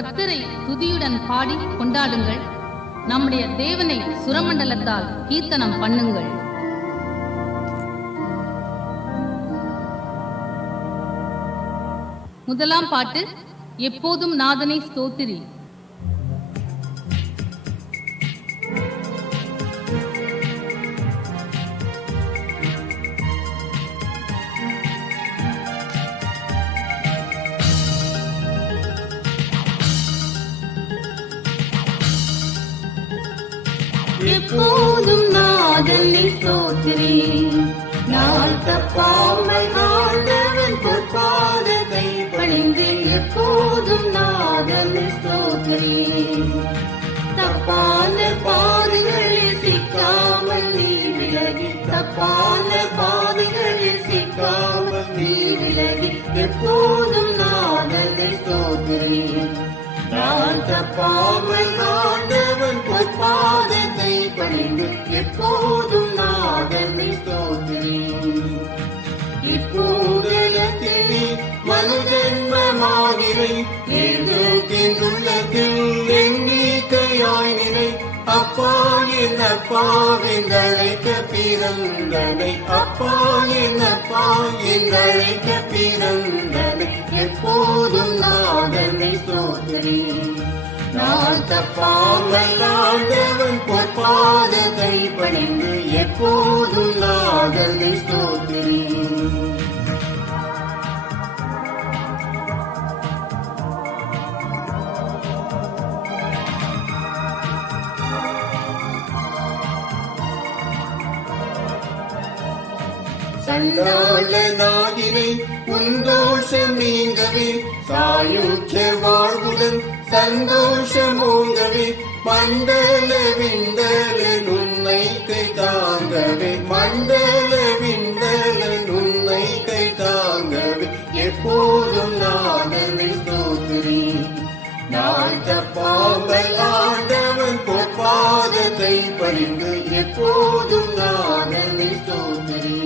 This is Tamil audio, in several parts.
கர்த்தரை துதியுடன் பாடி கொண்டாடுங்கள். நம்முடைய தேவனை சுரமண்டலத்தால் கீர்த்தனம் பண்ணுங்கள். முதலாம் பாட்டு, எப்போதும் நாதனை ஸ்தோத்திரி. எப்போதும் நாதனை ஸ்தோத்திரி, நாள் தப்பாமல் ஆண்டவன் பொற்பாதத்தை பணிந்து எப்போதும் நாதனை ஸ்தோத்திரி. தப்பான பாதைகளில் சிக்காமல் நீ விலகி, தப்பான பாதைகளில் சிக்காமல் நீ விலகி எப்போதும் நாதனை ஸ்தோத்திரி. நான் தப்பாமல் ஆண்டவன் பொற்பாதத்தை பணிந்து எப்போதும் நாதனை ஸ்தோத்திரி. இப்போதத்தில் நீ மனுஜன்மமாகிறை, உள்ளத்தில் எண்ணிக்கையாய் நினை. அப்பா என் அழைக்க பிறந்தனை, அப்பா என் அழைக்க பிறந்தனை எப்போதும் நாதனை ஸ்தோத்திரி. நான் தப்பாமல் ஆண்டவன் பொற்பாதத்தை பணிந்து எப்போதும் நாதனை ஸ்தோத்திரி. சண்டாளனாகினை உந்தோஷம் நீங்கவே, சாயுச்ச வாழ்வுடன் சந்தோஷம் ஓங்கவே. மண்டல விண்டலன் உன்னை கை தாங்கவே, மண்டல விண்டலன் உன்னை கை தாங்கவே எப்போதும் நாதனை ஸ்தோத்திரி. நான் தப்பாமல் ஆண்டவன் பொற்பாதத்தை பணிந்து எப்போதும் நாதனை ஸ்தோத்திரி.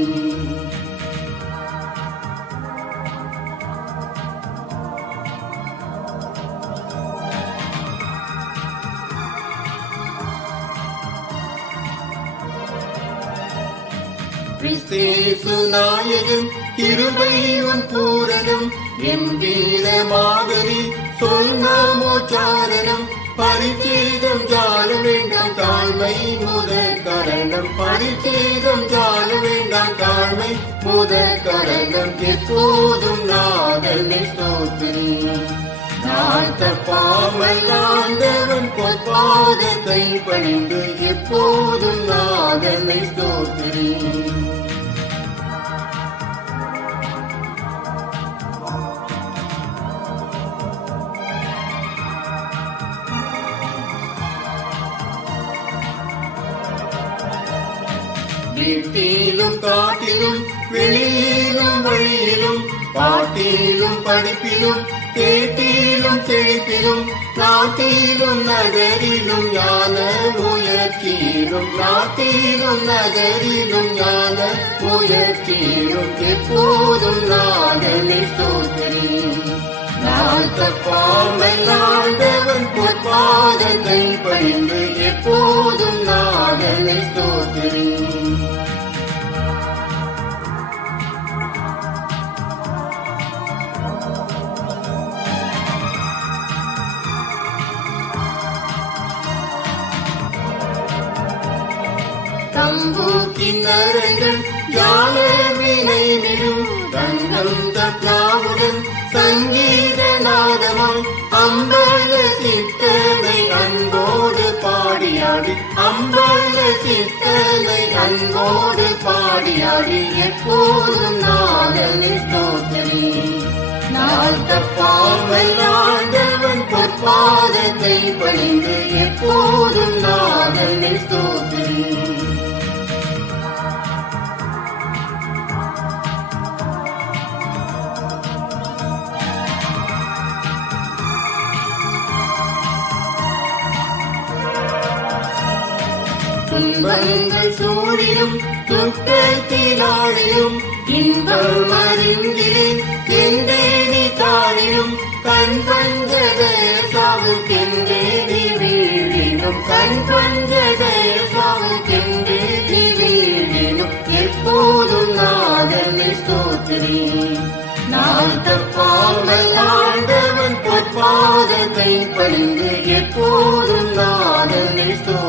கிறிஸ்தேசு நாயகன் கிருபையும் பூரணம் கம்பீரமாகவே சொன்னமோச்சாரணம். பரிச்சேதம் ஜால வேண்டாம் தாழ்மை முதற் கரணம், பரிச்சேதம் ஜால வேண்டாம் தாழ்மை முதற் கரணம் எப்போதும் நாதனை ஸ்தோத்திரி. நான் தப்பாமல் ஆண்டவன் பொற்பாதத்தை பணிந்து எப்போதும் நாதனை ஸ்தோத்திரி. வீட்டிலும் காட்டிலும் வெளியிலும் வழியிலும், பாட்டிலும் படிப்பிலும் கேட்டிலும் செழிப்பிலும், நாட்டிலும் நகரிலும் ஞான முயற்சியிலும், நாட்டிலும் நகரிலும் ஞான முயற்சியிலும் எப்போதும் நாதனை ஸ்தோத்திரி. நான் தப்பாமல் ஆண்டவன் பொற்பாதத்தை பணிந்து எப்போதும் நாதனை ஸ்தோத்திரி. தம்பூக்கினரங்கள் ஜாலவினை விடும் தங்கம் தப்லாவுடன் சங்கீத நாதமாய் அம்பல சித்தனை அன்போடு பாடியாடி, அம்பல சித்தனை அன்போடு பாடியாடி எப்போதும் நாதனை ஸ்தோத்திரி. நாள் தப்பாமல் ஆண்டவன் பொற்பாதத்தை பணிந்து எப்போதும் நாதனை ஸ்தோத்திரி. துன்பங்கள் சூழிலும் துக்கத்தினாளிலும் இன்பம் அறிந்திலே எந்தேனி தாழிலும் கண் பஞ்சதேசாவுக்கென்றே நீ வீழினும் கண் பஞ்சதேசாவுக்கென்றே நீ வீழினும் எப்போதும் நாதனை ஸ்தோத்திரி. நாள் தப்பாமல் ஆண்டவன் பொற்பாதத்தை பணிந்து எப்போதும் நாதனை ஸ்தோத்திரி.